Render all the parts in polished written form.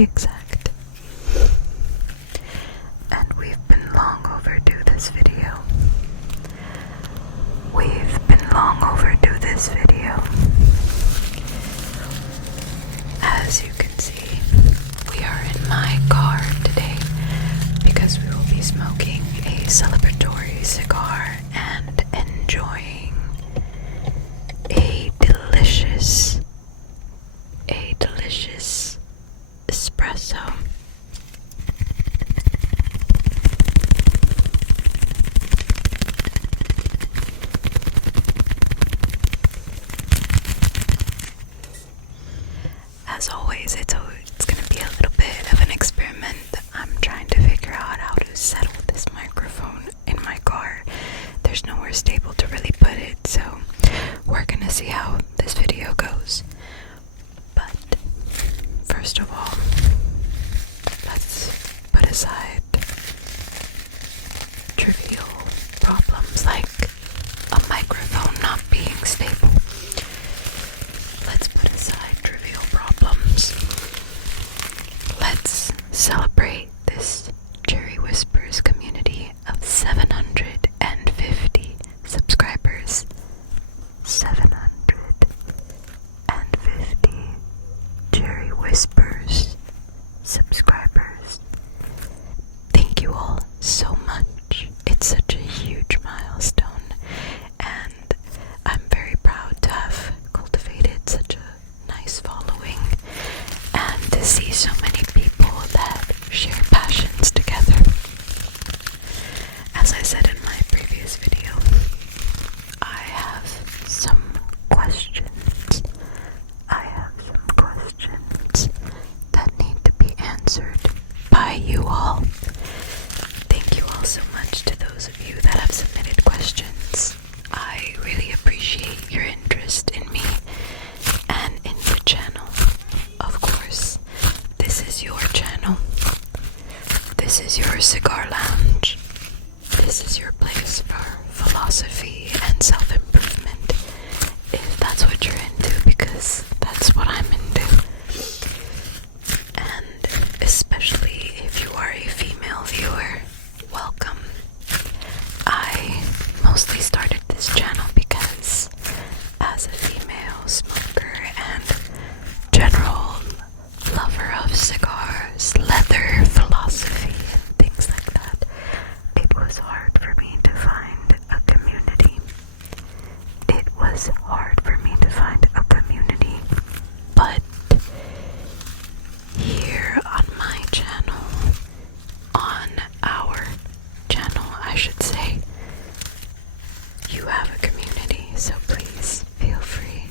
be exact. And we've been long overdue this video. We've been long overdue this video. As you can see, we are in my car today because we will be smoking a celebratory cigar and enjoying a delicious espresso. As always, it's going to be a little bit of an experiment. I'm trying to figure out how to settle this microphone in my car. There's nowhere stable to really put it, so we're going to see how this video goes. But first of all, let's put aside trivial problems like a microphone not being stable. Let's put aside trivial problems. Let's celebrate this Cherry Whispers community of 750 subscribers. 750 Cherry Whispers subscribers. Thank you all so much. It's such a huge milestone, and I'm very proud to have cultivated such a nice following and to see so many people that share passions together. As I said in my previous video, I have some questions. That need to be answered by you all. Thank you all so much to those of you that have submitted questions. I really appreciate your interest in me and in the channel. Of course, this is your channel. This is your cigar lounge. This is your place for philosophy and self-improvement, if that's what you're into, because that's what I'm into. And especially if you are a female viewer, welcome. I mostly started this channel because as a female smoker and general lover of cigars, leather, philosophy, and things like that, it was hard for me to find a community. It was hard for me to find a community, but here on my channel, on our channel, I should say, you have a community, so please feel free.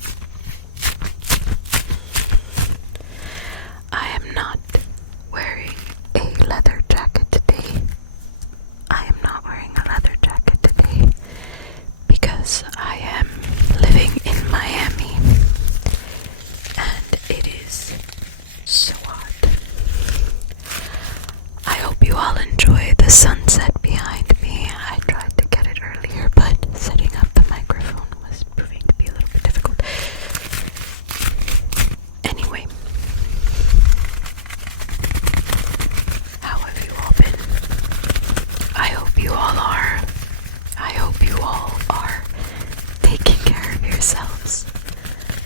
I am not wearing a leather jacket today. I am not wearing a leather jacket today because I am living in Miami and it is so hot. I hope you all enjoy the sunset behind me. I tried to get it earlier, but setting up the microphone was proving to be a little bit difficult. Anyway, how have you all been? I hope you all are taking care of yourselves.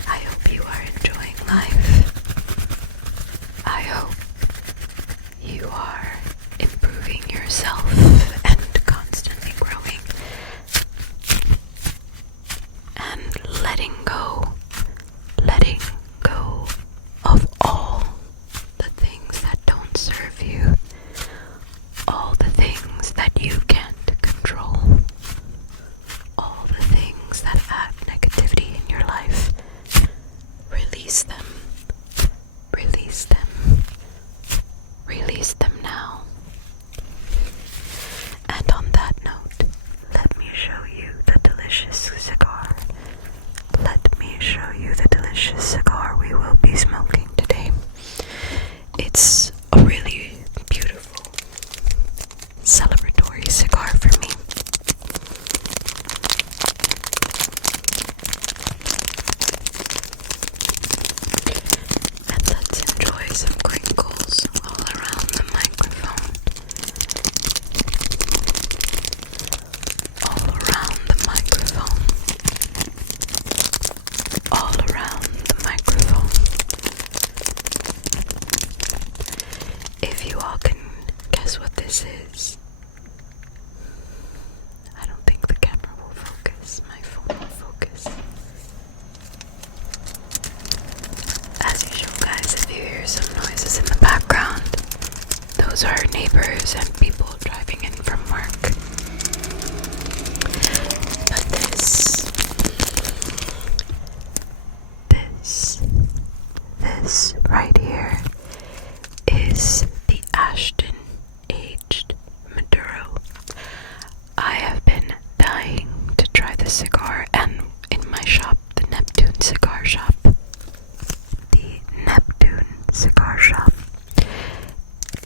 I hope you are enjoying life. I hope you are improving yourself and constantly growing and letting go of all the things that don't serve you, all the things that you can't control, all the things that add negativity in your life. Release them. Release them. Release them now. And on that note, let me show you the delicious cigar. Let me show you the delicious cigar we will be smoking today. It's a really beautiful celebratory cigar for me. And let's enjoy some crinkles. those are neighbors and people driving in from work. But this right here is the Ashton Aged Maduro. I have been dying to try this cigar, and in my shop, the Neptune Cigar Shop,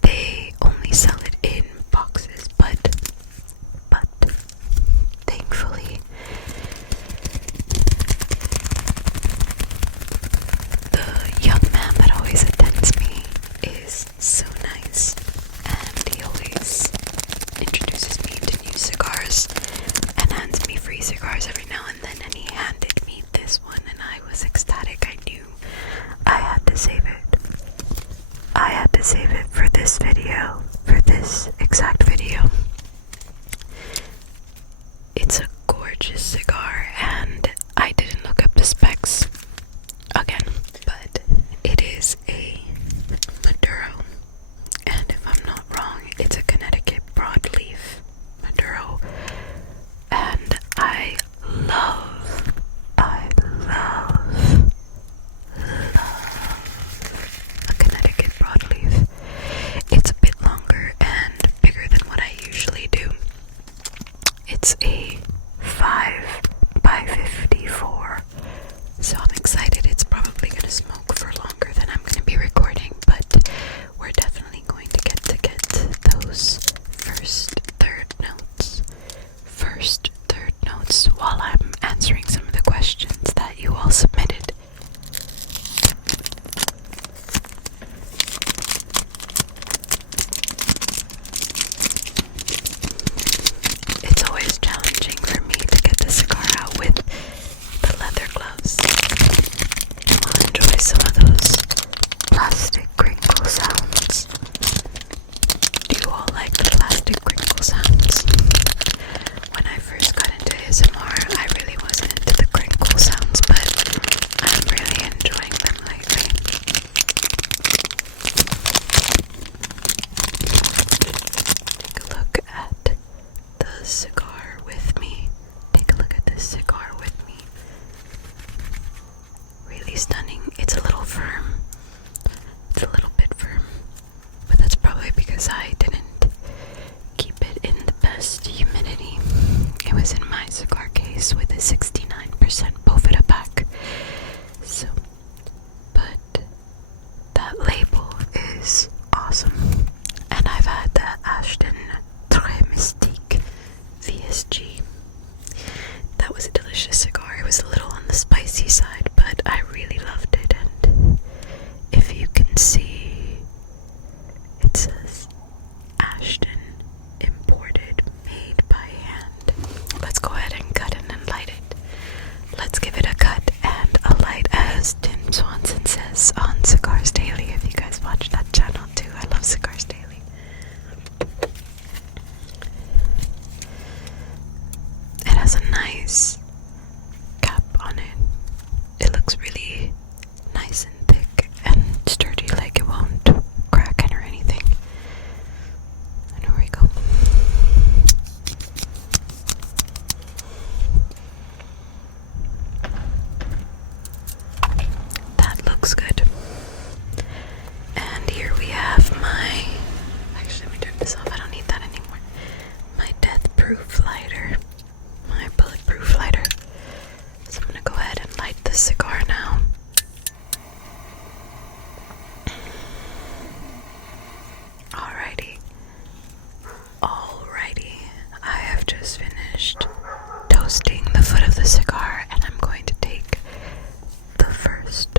they only sell it in boxes, but thankfully the young man that always attends me is so nice, and he always introduces me to new cigars and hands me free cigars every now and then, and he handed me this one and I was ecstatic. I knew I had to save it. I had to save it for this video, for this exact video. It's a gorgeous cigar, and I didn't look up the specs again, but it is a Maduro, and if I'm not wrong, it's a Connecticut broadleaf Maduro, and I love a Connecticut broadleaf. It's a bit longer and bigger than what I usually do. It's a 5x54, so I'm excited. It's probably going to smoke for longer than I'm going to be recording, but we're definitely going to get those first third notes while I'm answering some of the questions that you all submitted. It's always challenging for me to get the cigar out with the leather gloves. I'll enjoy some of those plastic crinkle sounds. Do you all like the plastic crinkle sounds? When I first got into ASMR, I really wasn't into the crinkle sounds, but I'm really enjoying them lately. Take a look at the cigar with me. Take a look at this cigar with me. Really stunning. It's a little firm. It's a little bit firm, but that's probably because I didn't keep it in the best humidity. It was in my cigar case with a 69% Boveda pack. So, but that label is awesome. And I've had the Ashton Très Mystique VSG. That was a delicious cigar. It was a little on the spicy side, but I really loved it. And if you can see, it says Ashton imported, made by hand. Let's go ahead and cut it and light it. Let's give it a cut and a light, as Tim Swanson says on Cigars Daily. If you guys watch that channel too, I love Cigars Daily. It has a nice cap on it. It looks really nice and thick and sturdy, like it won't crack it or anything. And here we go. That looks good. And here we have my, actually let me turn this off, I don't need that anymore. My death-proof lighter. My bulletproof lighter. So I'm gonna go ahead and light the cigar now. Alrighty. I have just finished toasting the foot of the cigar, and I'm going to take the first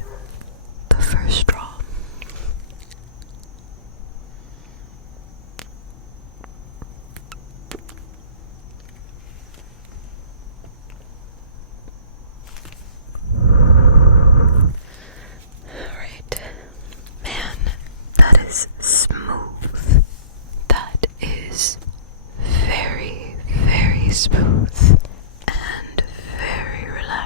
straw. Alright. Man, that is smooth. That is very, very smooth and very relaxing.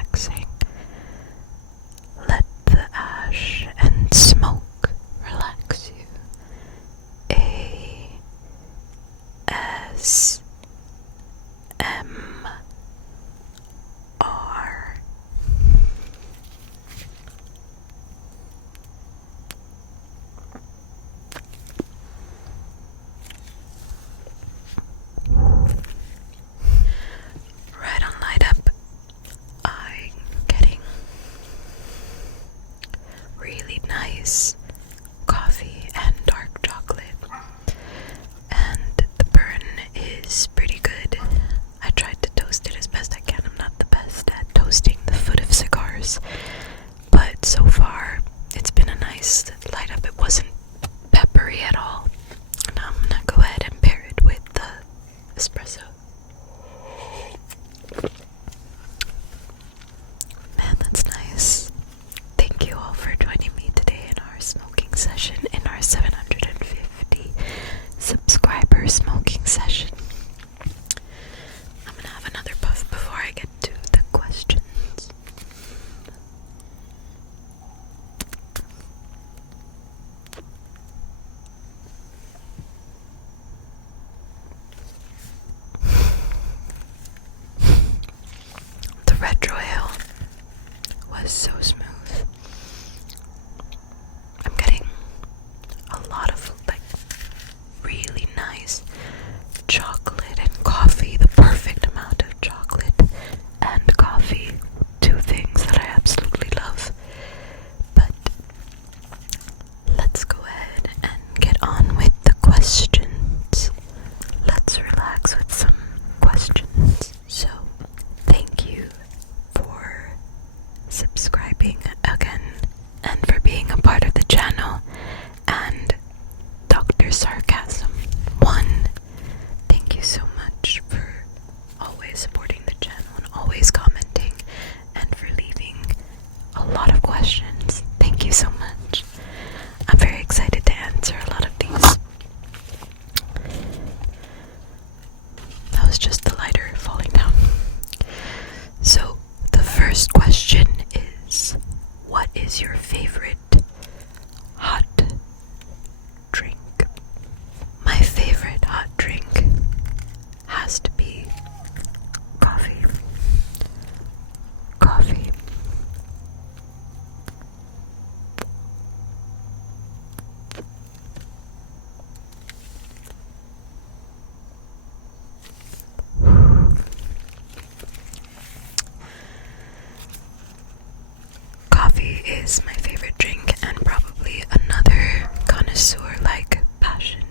coffee is my favorite drink and probably another connoisseur-like passion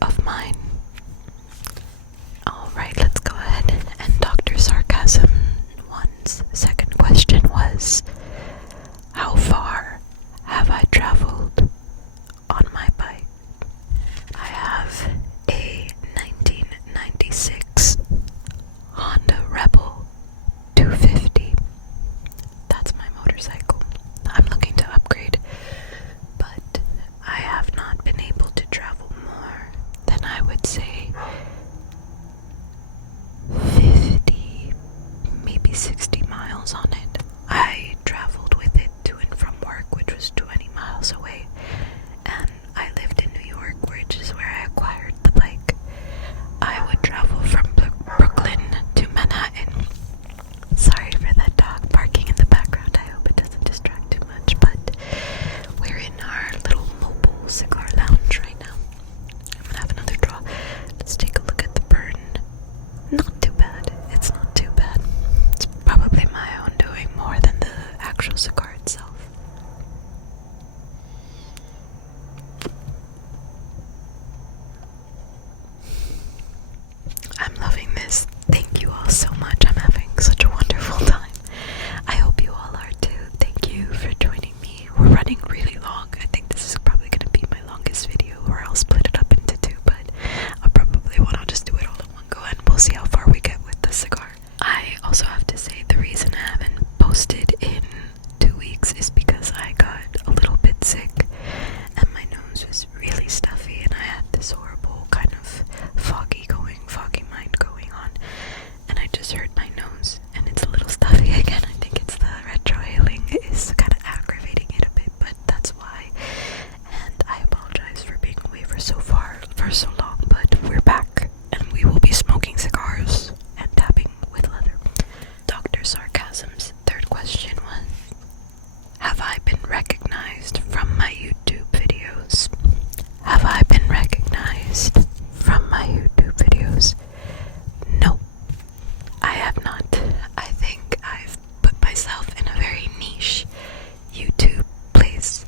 of mine. Alright, let's go ahead and Dr. Sarcasm One's second question was, how far have I traveled on my bike? I have a 1996 Honda Rebel 250. That's my motorcycle. I'm looking to upgrade, but I have not been able to travel more than, I would say, 50, maybe 60 miles on it. I traveled with it to and from work, which was 20 miles away, and I lived in New York, which is where I acquired the bike. I would travel from Brooklyn to Manhattan. Sorry for that dog barking in the background. I hope it doesn't distract too much, but we're in our little mobile cigar lounge right now. I'm gonna have another draw. Let's take a look at the burn. Not too bad. It's not too bad. It's probably my own doing more than the actual cigar itself. I'm loving this. Thank you all so much. I'm having such a wonderful time. I hope you all are too. Thank you for joining me. We're running really long. I think this is probably going to be my longest video, or I'll split it up into two, but I'll just do it all in one go and we'll see how far we get with the cigar. I also have to say the reason I haven't posted in 2 weeks is because I got a little bit sick and my nose was really stuffy and I had this horrible kind of foggy mind going on, and I just hurt my nose and it's a little stuffy again. I think it's the retrohaling is kind of aggravating it a bit, but that's why, and I apologize for being away for so long, but we're back and we will be smoking cigars and tapping with leather. Dr. Sarcasm's third question was, have I been recognized from my YouTube videos? Have I been recognized from my YouTube videos? No, I have not. I think I've put myself in a very niche YouTube place,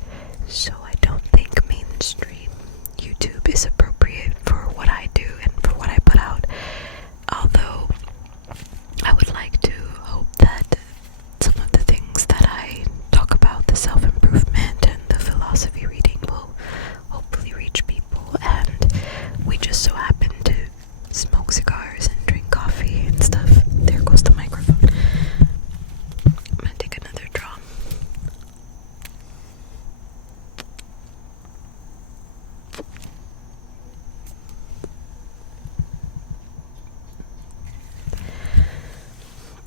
so I don't think mainstream YouTube is appropriate for what I do and for what I put out. Although I would like to hope that some of the things that I talk about, the self-improvement and the philosophy reading, will hopefully reach people, and we just so happen to smoke cigars and drink coffee and stuff. There goes the microphone. I'm gonna take another draw.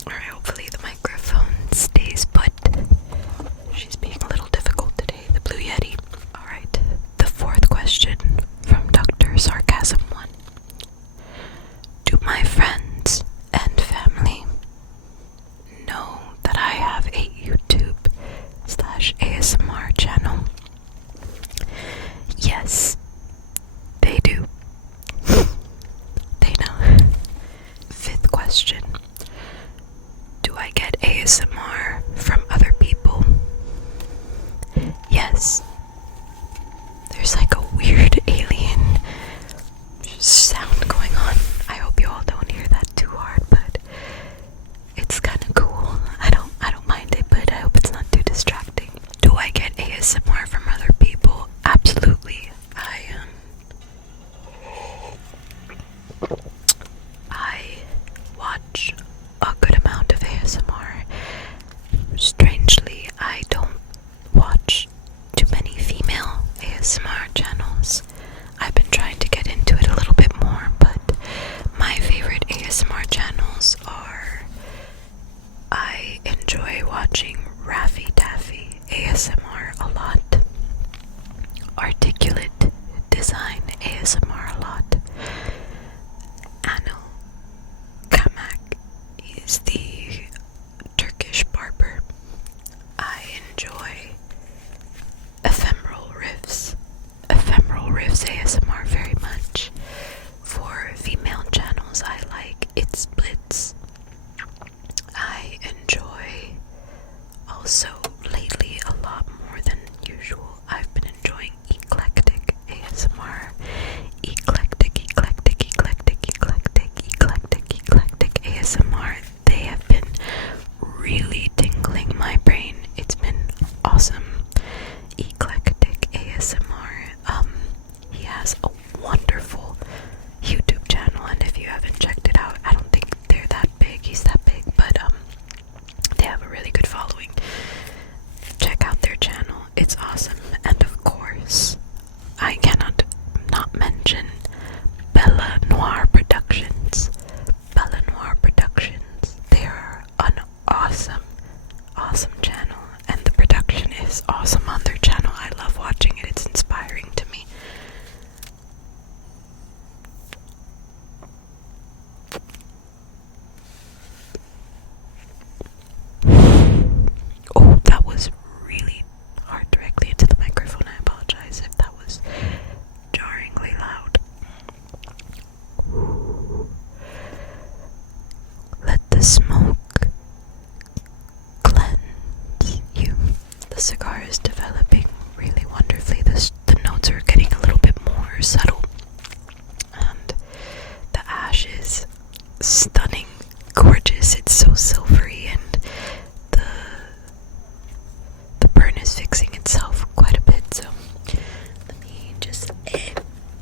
Alright, hopefully the microphone stays put. She's being a little difficult today, the Blue Yeti. Alright, the fourth question from Dr. Sarcasm 1. Do my friends and family know that I have a YouTube/ASMR channel? Yes, they do. They know. Fifth question. Do I get ASMR from other people? Yes. There's like a weird alien sound going on. I hope you all don't hear that too hard, but it's kind of cool. I don't mind it, but I hope it's not too distracting. Do I get ASMR from other people? Absolutely. I watch a good amount of ASMR. Strangely, I don't watch too many female ASMR channels. I've been trying to get into it a little bit more, but my favorite ASMR channels are, I enjoy watching Raffy Taffy ASMR a lot, Articulate Design ASMR a lot, Anil Kamak is the Turkish barber. I enjoy Ephemeral Riffs ASMR very much. For female channels, I like It Splits. I enjoy also lately the cigar is developing really wonderfully. The notes are getting a little bit more subtle, and the ash is stunning, gorgeous. It's so silvery, and the burn is fixing itself quite a bit. So let me just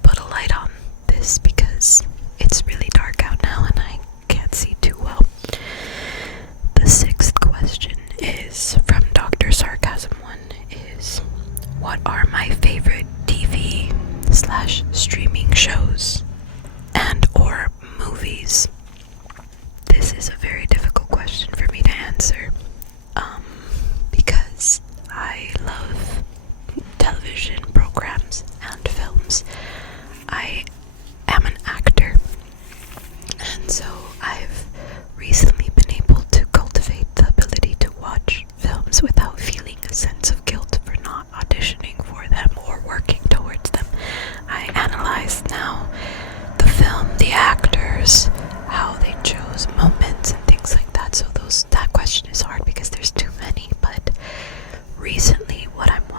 put a light on this because it's really dark out now and I can't see too well. The sixth question is from Dr. Sarcasm 1 is, what are my favorite TV/streaming shows and or movies? This is a very difficult question for me to answer, because I love television programs and films. I am an actor, and so I've recently been able to cultivate the ability to watch films without feeling a sense of guilt for not auditioning for them or working towards them. I analyze now the film, the actors, how they chose moments and things like that. So that question is hard because there's too many. But recently what I've been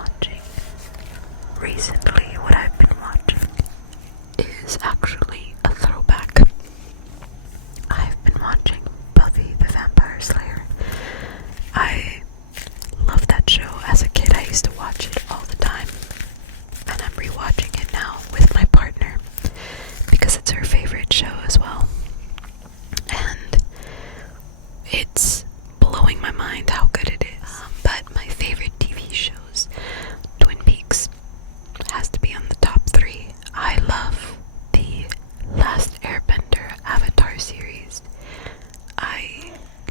watching is actually a throwback. I've been watching Buffy the Vampire Slayer. I love that show. As a kid, I used to watch it all the time, and I'm rewatching it now with my partner because it's her favorite show as well. And it's blowing my mind how good it is. But my favorite TV shows, Twin Peaks has to be on the top 3. I love the Last Airbender Avatar series.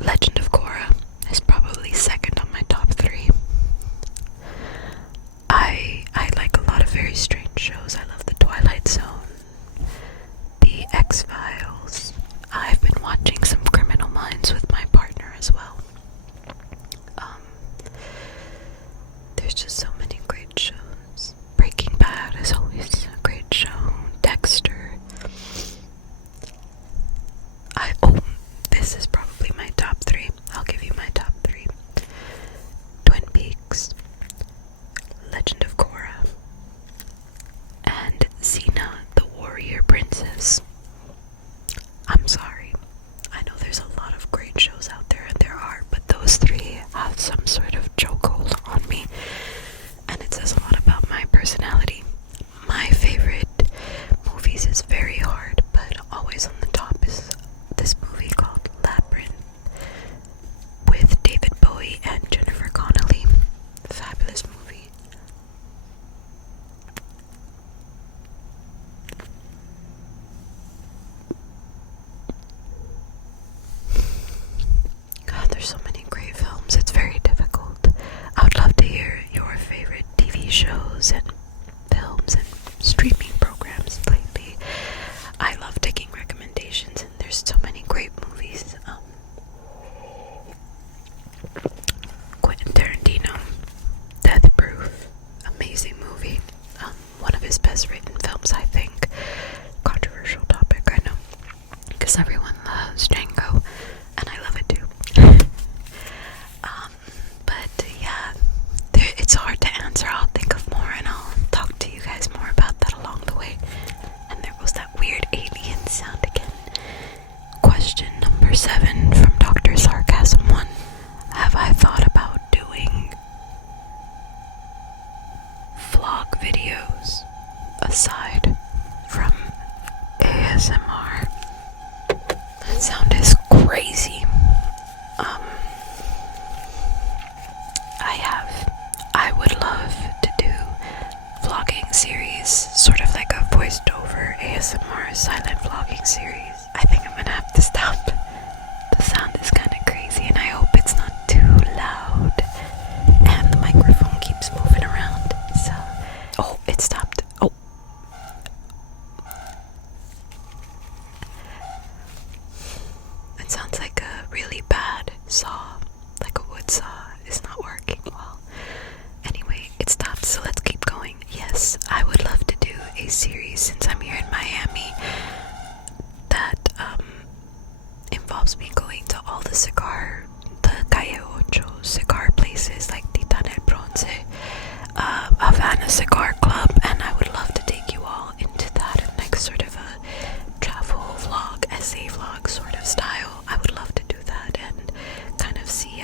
Legend of Korra is probably second on my top 3. I like a lot of very strange shows. I love The Twilight Zone, The X-Files. I've been watching some Criminal Minds with my partner as well. There's just so many great shows. Breaking Bad is always a great show. Dexter. This is probably my top 3. I'll give you my top 3. Twin Peaks, Legend of Korra, and Xena, the Warrior Princess. I'm sorry. I know there's a lot of great shows out there, and there are, but those 3 have some sort of chokehold on me, and it says a lot about my personality. My favorite movies is very hard, but always on the top is this movie called Labyrinth with David Bowie and Jennifer Connelly. Fabulous movie. God, there's so many great films. It's very difficult. I would love to hear your favorite TV shows and films and streaming programs lately. I love taking recommendations, and there's so many great movies. Quentin Tarantino, Death Proof, amazing movie. One of his best written films, I think. Controversial topic, I know, because everyone loves Django, and I love it too. But yeah, it's hard to answer. I'll think of more, and I'll talk to you guys more about that along the way. And there goes that weird alien sound again. Question number 7 from Dr. Sarcasm 1. Have I thought about doing vlog videos aside from ASMR? That sound is crazy. I would love to do vlogging series, sort of like a voiced over ASMR silent vlogging series. I think I'm gonna have to stop. The sound is kind of crazy, and I hope it's not too loud. And the microphone keeps moving around, so... Oh, it stopped. Oh. It sounds like a really bad saw, like a wood saw is not working well. Anyway, it stopped, so let's keep going. Yes, I would love to do a series, since I'm here in Miami, that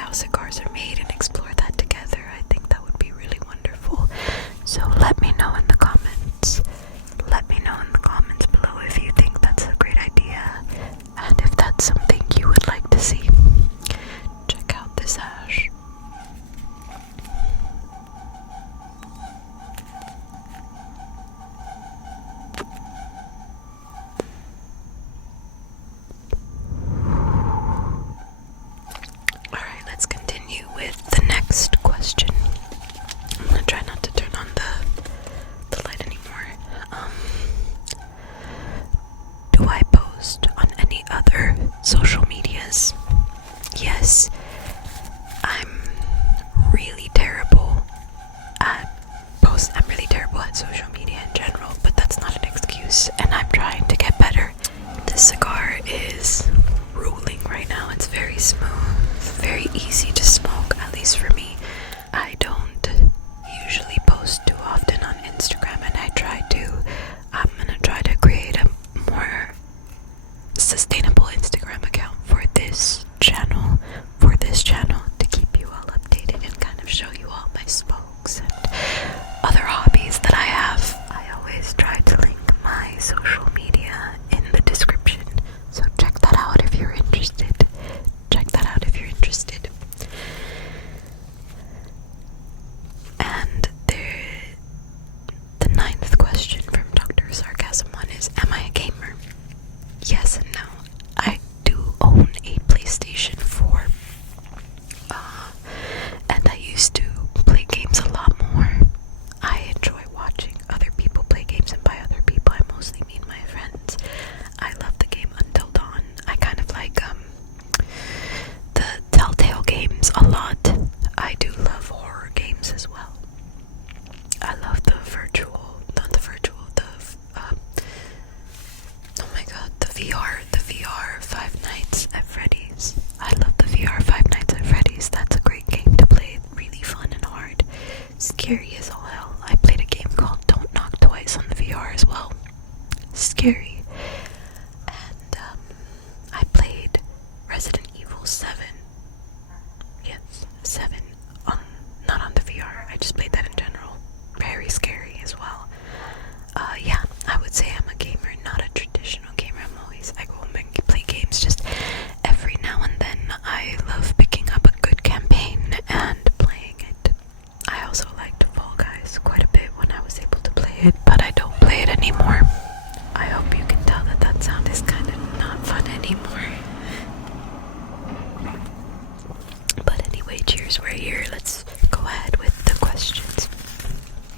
how cigars are made and explore that together. I think that would be really wonderful. So let me know in the comments. Let me know in the comments below if you think that's a great idea and if that's something you would like to see. Check out this ash. Alright, let's continue with the next question. I'm gonna try not to turn on the light anymore. Do I post on any other social medias? Yes. I'm really terrible at social media in general, but that's not an excuse, and I'm trying to get better. This cigar is rolling right now. It's very smooth, very easy to smoke, at least for me. I don't usually post too often on Instagram, and I'm gonna try to create a more sustainable Instagram account for this channel to keep you all updated and kind of show you all my smokes and other hobbies that I have. I always try to link my social media in the description, so check that out if you're interested. And the ninth question from Dr. Sarcasm 1 is, am I a gamer? Yes and no. I do own a PlayStation 4, and I used to play games a lot more. I enjoy watching other people play games, and by other people I mostly mean my friends. I love the game Until Dawn. I kind of like the Telltale games a lot. I do love horror games as well. I love the VR Five Nights at Freddy's. I love the VR Five Nights at Freddy's. That's a great game to play. Really fun and hard. Scary as all hell. I played a game called Don't Knock Twice on the VR as well. Scary. And I played Resident Evil 7. Yes, 7. Not on the VR. I just played that in general. Very scary as well. Yeah, I would say I'm a gamer, not a traditional gamer. I go home and play games just every now and then. I love picking up a good campaign and playing it. I also liked Fall Guys quite a bit when I was able to play it, but I don't play it anymore. I hope you can tell that sound is kind of not fun anymore. But anyway, cheers, we're here. Let's go ahead with the questions.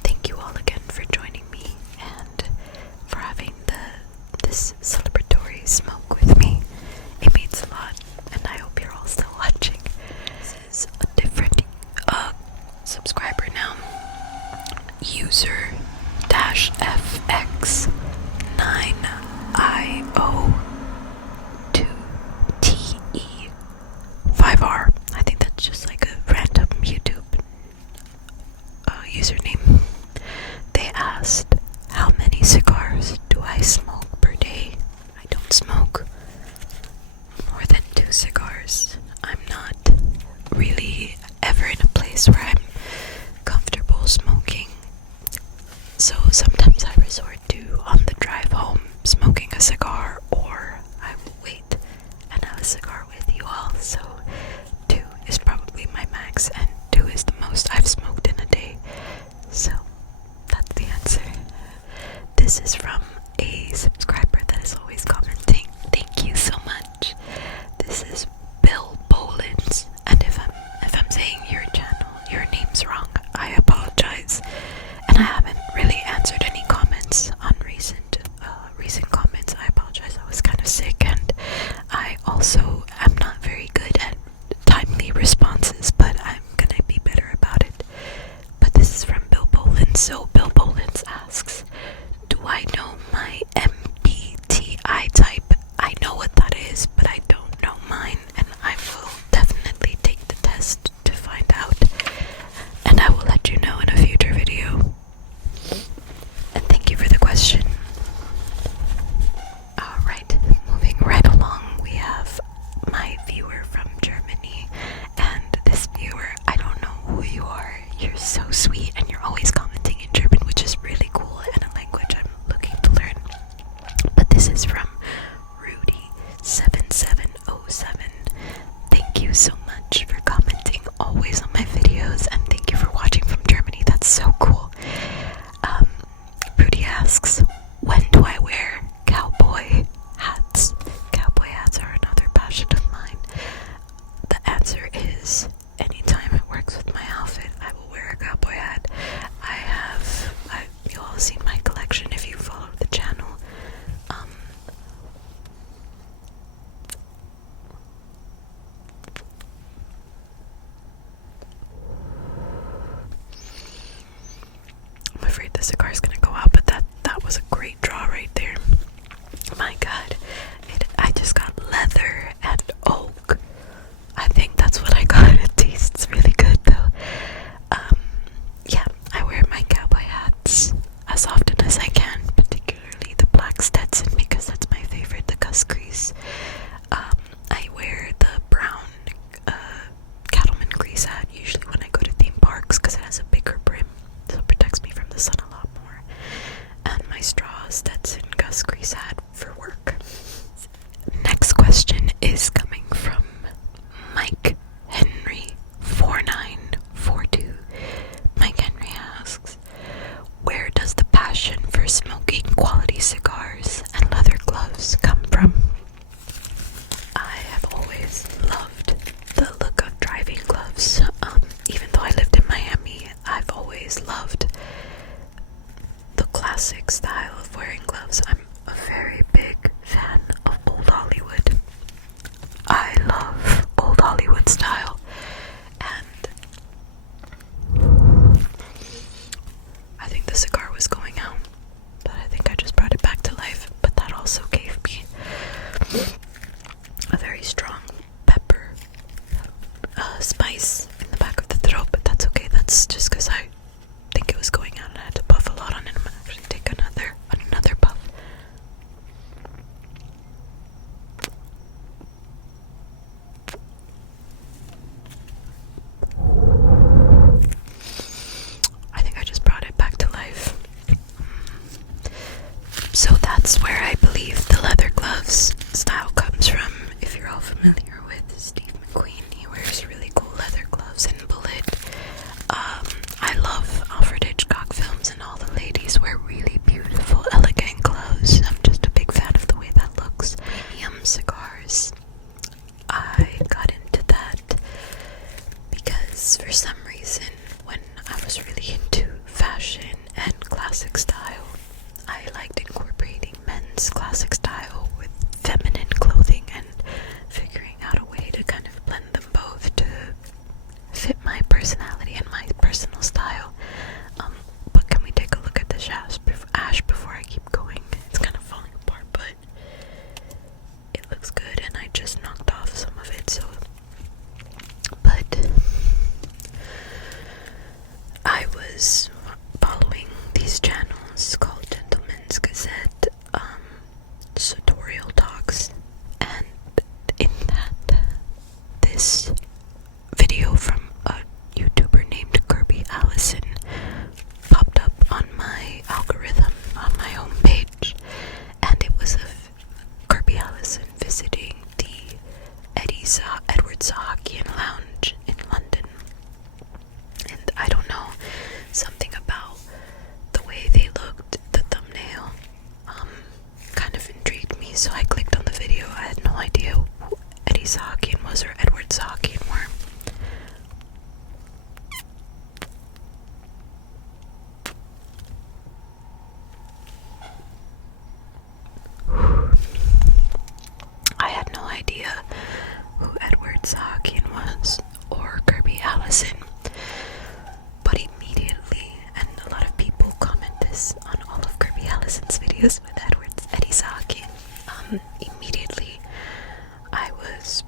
Thank you all again for joining me and for having this celebratory smoke with me. It means a lot, and I hope you're all still watching. This is a different subscriber now. User FX9IO2TE5R. I think that's just like a random YouTube username. They asked, how many cigars do I smoke per day? I don't smoke more than 2 cigars. I'm not really ever in a place where I'm comfortable smoking. So sometimes I resort to, on the drive home, smoking a cigar, or I will wait and have a cigar with you all. So 2 is probably my max, and 2 is the most I've smoked in a day. So that's the answer. This is from a subscriber that is always commenting. Thank you so much. This is Bill Bolins, and if I'm saying your name's wrong, I apologize. And I haven't really answered any comments on recent comments. I apologize. I was kind of sick, and I also am not very good at timely responses, but I'm gonna the cigar's gonna go out, but that was a great draw right there. My god, I just got leather and oak. I think that's what I got. It tastes really good though. Yeah, I wear my cowboy hats as often as I can, particularly the black Stetson because that's my favorite, the Gus Grease. I wear the brown cattleman grease hat usually when I go to theme parks because it has a bigger brim, so it protects me from the sun a lot more. And my straw Stetson Gus Grease hat for work. Next question is coming from Mike Henry 4942. Mike Henry asks, where does the passion for smoking quality cigars and leather gloves come from? I have always loved the look of driving gloves. Even though I lived in Miami, I've always loved the classic style of wearing gloves. I'm a very big fan of old Hollywood. I love old Hollywood style, and I think the cigar was going out, but I think I just brought it back to life. But that also gave me a very strong pepper spice in the back of the throat, but that's okay. That's just because I think it was going out and I had to puff a lot on it. I'm gonna actually take another puff. I think I just brought it back to life. So that's where I believe the leather gloves style comes from. If you're all familiar with Steve McQueen, he wears really cool leather gloves and bullet. I love Alfred Hitchcock films, and all the ladies wear really beautiful, elegant gloves. I'm just a big fan of the way that looks. Premium cigars. I got into that because for some reason, when I was really into fashion and classic style, I liked incorporating men's classic style with feminine clothing and figuring out a way to kind of blend them both to fit my personality and my personal style. But can we take a look at this ash before I keep going? It's kind of falling apart, but it looks good, and I just knocked off some of it, so. But I was following these channels called Gentleman's Gazette, tutorial talks, and in that, this video from a YouTuber named Kirby Allison popped up on my algorithm on my homepage, and it was of Kirby Allison visiting the Edward Sahakian Lounge in London. And I don't know, something about the way they looked, the thumbnail, kind of intrigued me, so I clicked on the video. I had no idea who Eddie Sahakian was or Edward Sahakian were. I had no idea who Edward Sahakian was or Kirby Allison, but immediately, and a lot of people comment this on all of Kirby Allison's videos with Eddie Sahakian, immediately I was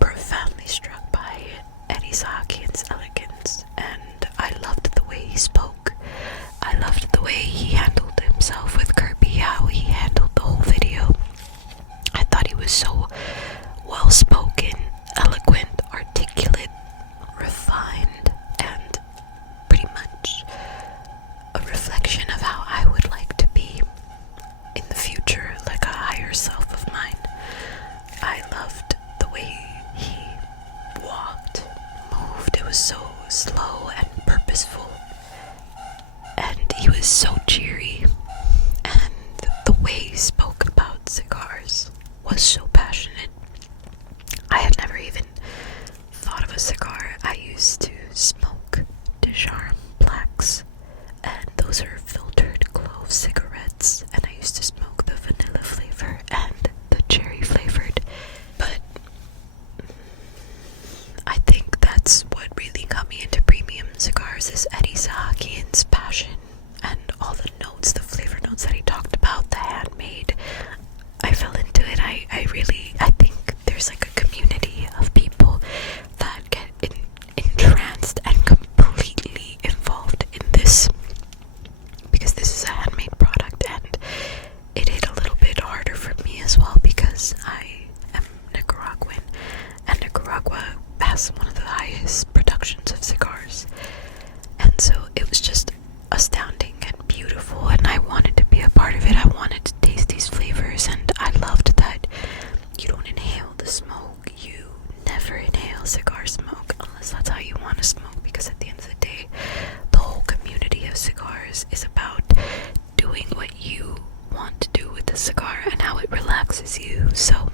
profoundly struck by Eddie Sahakian's elegance, and I loved the way he spoke. I loved the way he handled himself with Kirby, how he handled the whole video. I thought he was so well-spoken, eloquent, articulate, refined, and pretty much a reflection of how I would like to be in the future, like a higher self of mine. I loved the way he walked, moved. It was so slow and purposeful, and he was so cheery, and the way he spoke about cigars was so passionate. I had never even thought of a cigar. I used to smoke Dijon Blacks, and those are filtered clove cigarettes, and I used to smoke the vanilla flavor and the cherry flavored, but I think that's what really got me into premium cigars, is Eddie Sahakian's passion I think there's like a community of people that get entranced and completely involved in this, because this is a handmade product, and it hit a little bit harder for me as well because I am Nicaraguan, and Nicaragua has one of the highest productions of cigars, and so it was just astounding and beautiful, and I wanted to be a part of it. I wanted to taste these flavors, and I loved that you don't inhale the smoke. You never inhale cigar smoke unless that's how you want to smoke, because at the end of the day, the whole community of cigars is about doing what you want to do with the cigar and how it relaxes you. So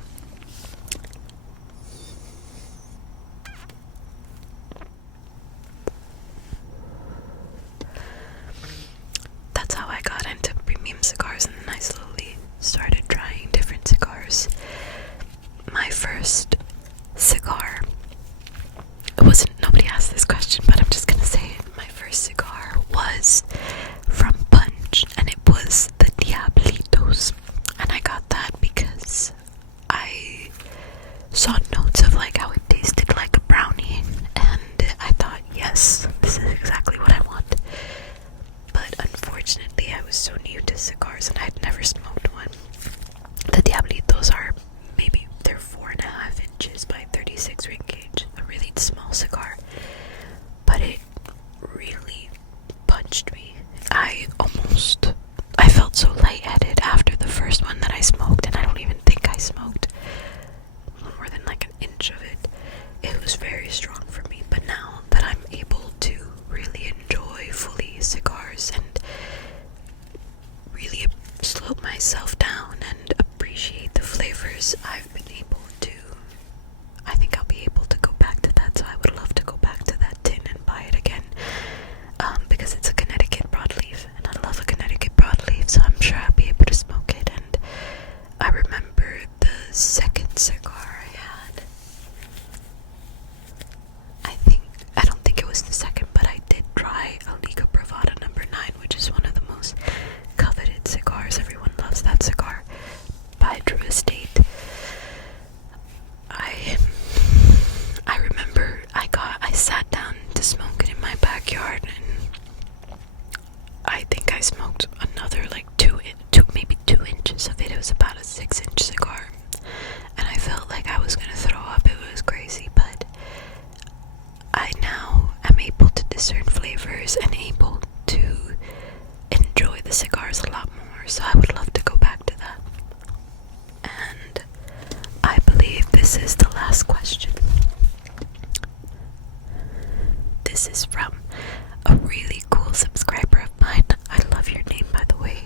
that's how I got into premium cigars, and then I slowly started trying different cigars. My first cigar, nobody asked this question, but I'm just gonna say it. My first cigar was from Punch, and it was the Diablitos, and I got that because I saw notes of like how it tasted like a brownie, and I thought, yes, this is exactly what I want. But unfortunately, I was so new to cigars and I had never smoked one. The Diablitos are they're 4.5 inches by 36 ring gauge, a really small cigar, but it really punched me. I felt so lightheaded after the first one that I smoked, and I don't even think I smoked more than like an inch of it. It was very strong for me, but now that I'm able to really enjoy fully cigars and really slow myself down and appreciate the flavors, I think I'll be able to go back to that. So I would love to go back to that tin and buy it again, because it's a Connecticut broadleaf, and I love a Connecticut broadleaf, so I'm sure I'll be able to smoke it. And I remember the second cigar I had, I don't think it was the second, but I did try a Liga Bravada number 9, which is one of the most coveted cigars. Everyone loves that cigar, by Drew Estate. I remember I sat down to smoke it in my backyard, and I think I smoked another like maybe 2 inches of it. It was about a 6-inch cigar, and I felt like I was gonna throw up. It was crazy, but I now am able to discern flavors and able to enjoy the cigars a lot more, so I would love to go back to that. And I believe this is the last question. This is from a really cool subscriber of mine. I love your name, by the way.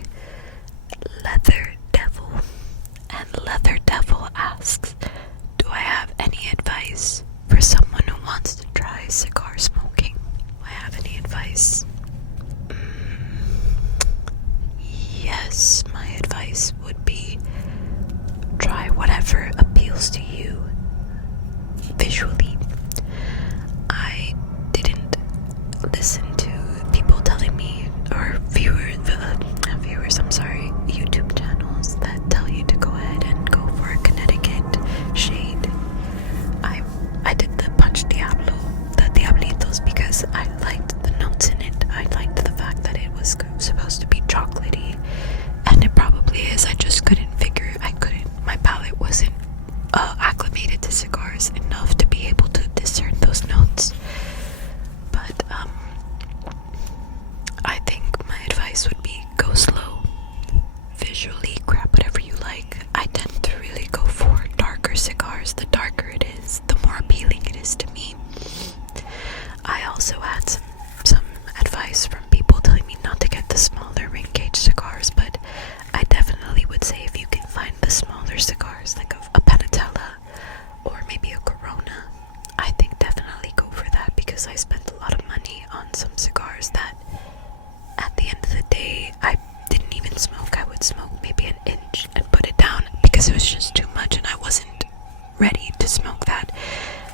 Leather Devil. And Leather Devil asks, do I have any advice for someone who wants to try cigar smoking? Do I have any advice? Yes, my advice would be try whatever appeals to you visually. I didn't listen to people telling me, or YouTube channels that tell you to go ahead and go for a Connecticut shade. I did the Punch Diablo, the Diablitos, because I liked the notes in it. I liked the fact that it was supposed to be chocolatey, and it probably is. I just my palate wasn't acclimated to cigars enough to be able to discern those notes. But I think my advice would be go slow. Visually, grab whatever you like. I tend to really go for darker cigars. The darker it is, the more appealing it is to me. I also had some advice from people telling me not to get the smaller ring gauge cigars, but I definitely would say if you can find the smaller cigars, like a Panatella or maybe a Corona, I think definitely go for that, because I spent a lot of money on some cigars that at the end of the day I didn't even smoke. I would smoke maybe an inch and put it down because it was just too much and I wasn't ready to smoke that.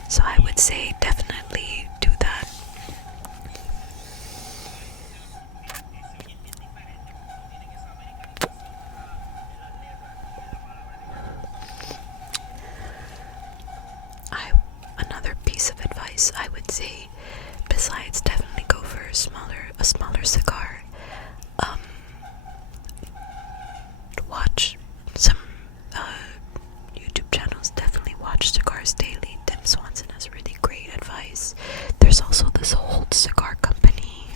So I would say definitely do that. advice I would say, besides definitely go for a smaller cigar, watch some YouTube channels. Definitely watch Cigars Daily. Tim Swanson has really great advice. There's also this Hold Cigar Company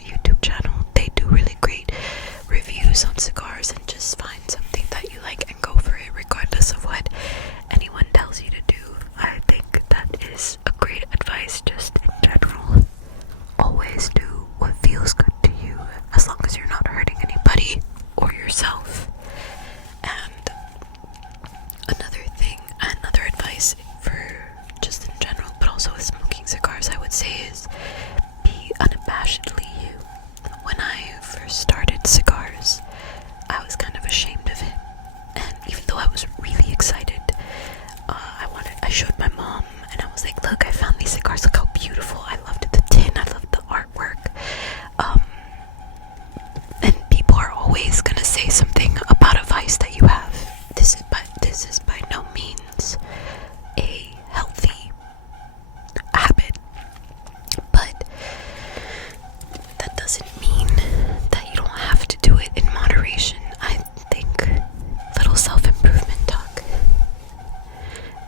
YouTube channel. They do really great reviews on cigars, and just find something that you like and go for it regardless of what anyone tells you to do. I think that is a great advice just in general. Always do what feels good to you, as long as you're not hurting anybody or yourself. And another advice for just in general, but also with smoking cigars, I would say is be unabashedly you. When I first started cigars, I was kind of ashamed of it, and even though I was really excited, I showed my mom, and I was like, look, I found these cigars, look how beautiful, I loved the tin, I loved the artwork, and people are always gonna say something about a vice that you have. This is by no means a healthy habit, but that doesn't mean that you don't have to do it in moderation. I think little self-improvement talk.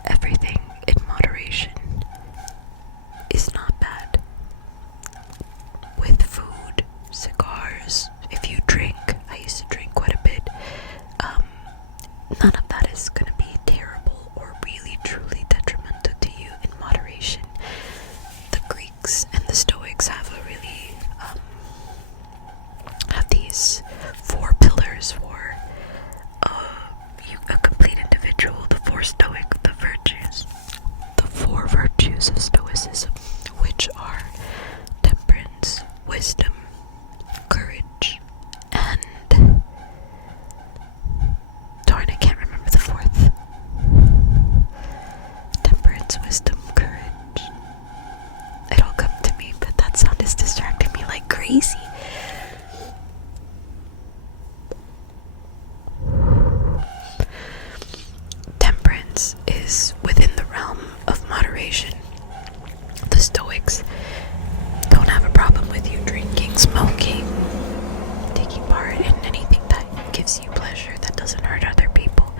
Everything in moderation is not bad. With food, cigars, if you drink, I used to drink quite a bit, none of that is going to be terrible or really truly detrimental to you in moderation. The Greeks and the Stoics have have these 4 pillars for a complete individual. The 4 virtues of Stoicism, which are temperance, wisdom, courage, and darn, I can't remember the 4th. Temperance, wisdom, courage. It'll come to me, but that sound is distracting me like crazy. Temperance is within the realm of moderation. The Stoics don't have a problem with you drinking, smoking, taking part in anything that gives you pleasure, that doesn't hurt other people,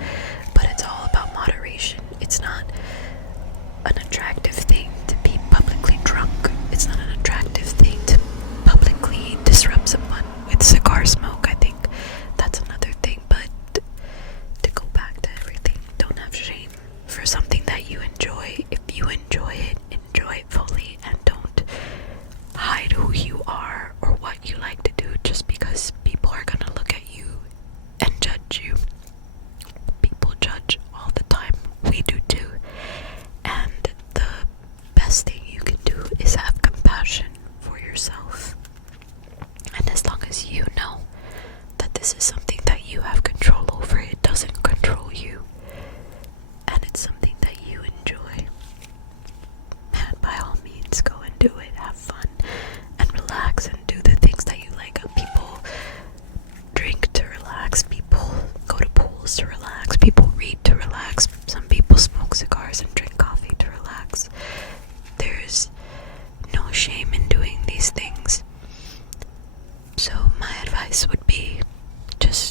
but it's all about moderation. It's not an attractive thing to be publicly drunk. It's not an attractive thing to publicly disrupt someone with cigar smoke. I think that's another thing, but to go back to everything, don't have shame for something that you enjoy. If you enjoy it fully, and don't hide who you are or what you like to do just because people are gonna look at you and judge you. People judge all the time. We do too. And the best thing you can do is have compassion for yourself. And as long as you know that this is something that you have control over, it doesn't control you, and it's something that you enjoy, and by all means go and do it. Have fun and relax and do the things that you like. People drink to relax, people go to pools to relax, people read to relax, some people smoke cigars and drink coffee to relax. There's no shame in doing these things. So my advice would be just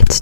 It's